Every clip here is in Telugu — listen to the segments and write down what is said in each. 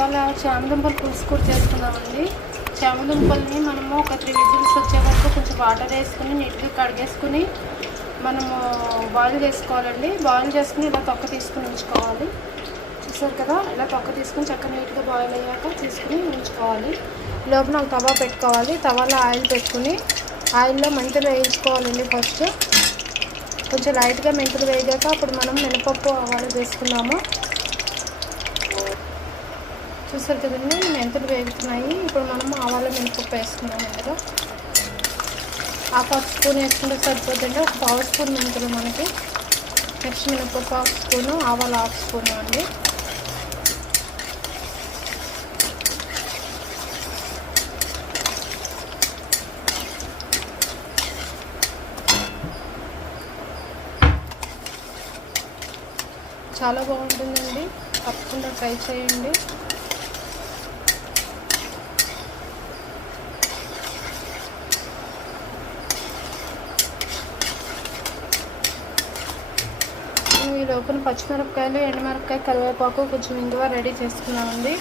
ఇవాళ చామదుంపలు పులుసు కూడా చేసుకున్నామండి. చామదుంపల్ని మనము ఒక త్రీ విజిల్స్ వచ్చే వరకు కొంచెం వాటర్ వేసుకుని నీట్గా కడిగేసుకుని మనము బాయిల్ చేసుకోవాలండి. బాయిల్ చేసుకుని ఇలా తొక్క తీసుకుని ఉంచుకోవాలి. చూసారు కదా? ఇలా తొక్క తీసుకుని చక్కగా నీట్గా బాయిల్ అయ్యాక తీసుకుని ఉంచుకోవాలి. లోపల ఒక తవా పెట్టుకోవాలి. తవాలో ఆయిల్ పెట్టుకుని ఆయిల్లో మెంతులు వేయించుకోవాలండి ఫస్ట్. కొంచెం లైట్గా మెంతులు వేగాక అప్పుడు మనం మినపప్పు ఆవాలు వేసుకున్నాము. చూసారు కదండి మెంతులు వేగుతున్నాయి. ఇప్పుడు మనం ఆవాల మినపప్పు వేసుకున్నాం ఇందులో. హాఫ్ హాఫ్ స్పూన్ వేసుకుంటే సరిపోతుందండి ఒక పావు స్పూన్ మెంతులు మనకి. నెక్స్ట్ మినపప్పు హాఫ్ స్పూను ఆవాలు హాఫ్ స్పూన్ అండి. చాలా బాగుంటుందండి. తప్పకుండా ట్రై చేయండి. ఈ లోపల పచ్చిమిరపకాయలు ఎండుమిరపకాయ కరివేపాకు కొంచెం ఇంగువ రెడీ చేసుకున్నామండి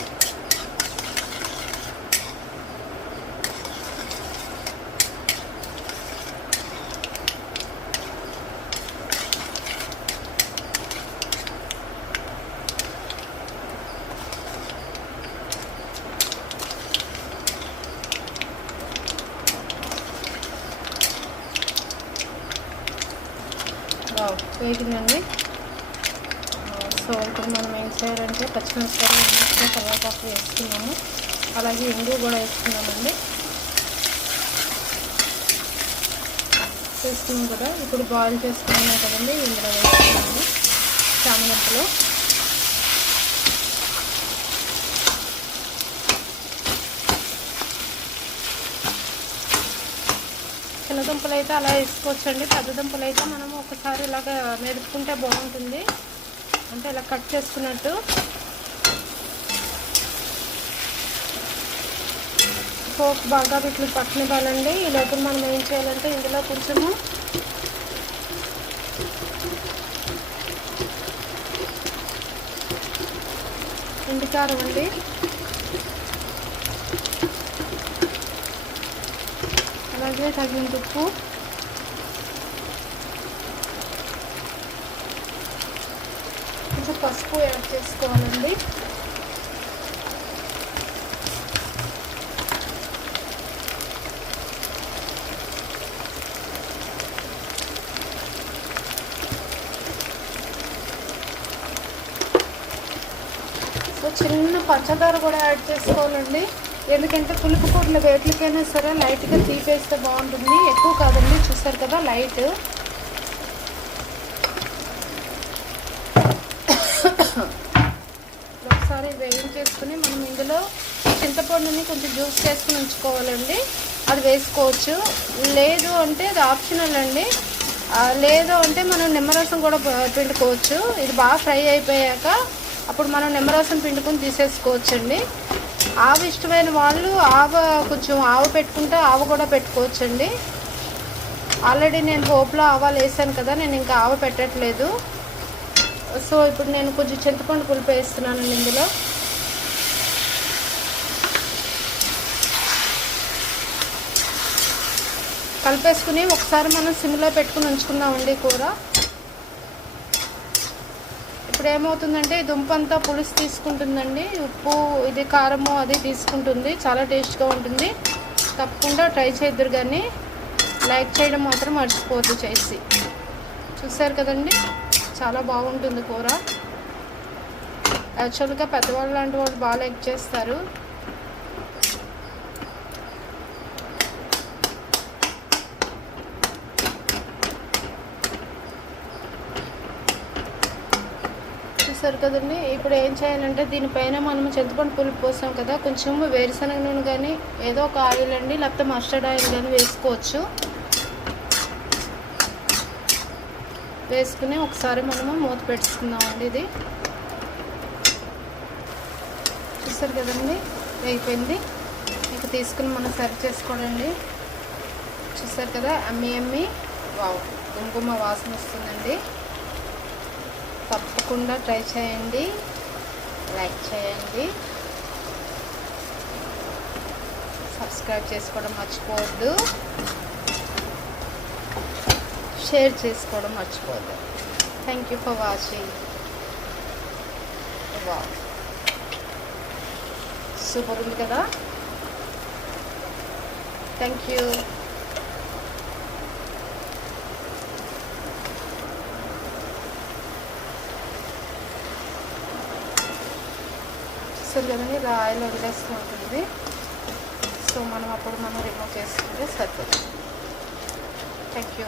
వేగిందండి సో ఇప్పుడు మనం ఏం చేయాలంటే పచ్చిమిరపకాయలు ఎండుమిరపకాయ కరివేపాకు వేసుకున్నాము. అలాగే ఇంగు కూడా వేసుకున్నామండి. వేసుకున్నాం కదా. ఇప్పుడు బాయిల్ చేసుకున్నాం కదండి ఇందులో వేసుకున్నాము చామగంటలో. చిన్న దుంపలు అయితే అలా వేసుకోవచ్చండి. పెద్ద దుంపలు అయితే మనం ఒకసారి ఇలాగ మెరుపుకుంటే బాగుంటుంది. అంటే ఇలా కట్ చేసుకున్నట్టు. ఫోక్ బాగా వీటిని పట్టనివ్వాలండి. ఈ లోపల మనం ఏం చేయాలంటే ఇందులో కొంచెము ఎండుకారం అండి. అలాగే తగినంత ఉప్పు. పసుపు యాడ్ చేసుకోవాలండి. సో చిన్న పంచదార కూడా యాడ్ చేసుకోవాలండి. ఎందుకంటే పులుపు కూరలు వేట్లకైనా సరే లైట్గా తీపేస్తే బాగుంటుంది. ఎక్కువ కాదండి చూసారు కదా లైట్. ఒకసారి వేయించేసుకుని మనం ఇందులో చింతపండుని కొంచెం జ్యూస్ చేసుకుని ఉంచుకోవాలండి. అది వేసుకోవచ్చు. లేదు అంటే అది ఆప్షనల్ అండి. లేదు అంటే మనం నిమ్మరసం కూడా పిండుకోవచ్చు. ఇది బాగా ఫ్రై అయిపోయాక అప్పుడు మనం నిమ్మరసం పిండుకొని తీసేసుకోవచ్చండి. ఆవు ఇష్టమైన వాళ్ళు ఆవ కొంచెం ఆవు పెట్టుకుంటే ఆవు కూడా పెట్టుకోవచ్చండి. ఆల్రెడీ నేను హోప్లో ఆవాలు వేసాను కదా నేను ఇంకా ఆవ పెట్టట్లేదు. సో ఇప్పుడు నేను కొంచెం చింతపండు పులుపు వేస్తున్నాను ఇందులో. కలిపేసుకుని ఒకసారి మనం సిమ్లో పెట్టుకుని ఉంచుకుందామండి కూర. ఇప్పుడు ఏమవుతుందంటే దుంప అంతా పులుసు తీసుకుంటుందండి. ఉప్పు ఇది కారము అది తీసుకుంటుంది. చాలా టేస్ట్గా ఉంటుంది. తప్పకుండా ట్రై చేద్దరు కానీ లైక్ చేయడం మాత్రం మర్చిపోవద్దు చేసి. చూసారు కదండి? చాలా బాగుంటుంది కూర. యాక్చువల్గా పెద్దవాళ్ళు లాంటి వాళ్ళు బాగా లైక్ చేస్తారు. చూసారు కదండి? ఇప్పుడు ఏం చేయాలంటే దీనిపైన మనం చింతపండు పులుపు పోసాం కదా కొంచెం వేరుశనగ నూనె కానీ ఏదో ఒక ఆయిల్ అండి లేకపోతే మస్టర్డ్ ఆయిల్ కానీ వేసుకోవచ్చు. వేసుకుని ఒకసారి మనము మూత పెట్టుకుందామండి ఇది. చూసారు కదండి? అయిపోయింది. ఇక తీసుకుని మనం సర్వ్ చేసుకోండి చూసారు కదా? అమ్మి అమ్మి. వావ్ కుంకుమ వాసన వస్తుందండి. తప్పకుండా ట్రై చేయండి. లైక్ చేయండి. సబ్స్క్రైబ్ చేసుకోవడం మర్చిపోవద్దు. షేర్ చేసుకోవడం మర్చిపోద్దు థ్యాంక్ యూ ఫర్ వాచింగ్ వా సూపర్ ఉంది కదా? థ్యాంక్ యూ సో కదండి ఇలా ఆయిల్ వదిలేస్తూ ఉంటుంది. సో మనం అప్పుడు మనం రిమూవ్ చేసుకుంటే సరిపోతుంది. Thank you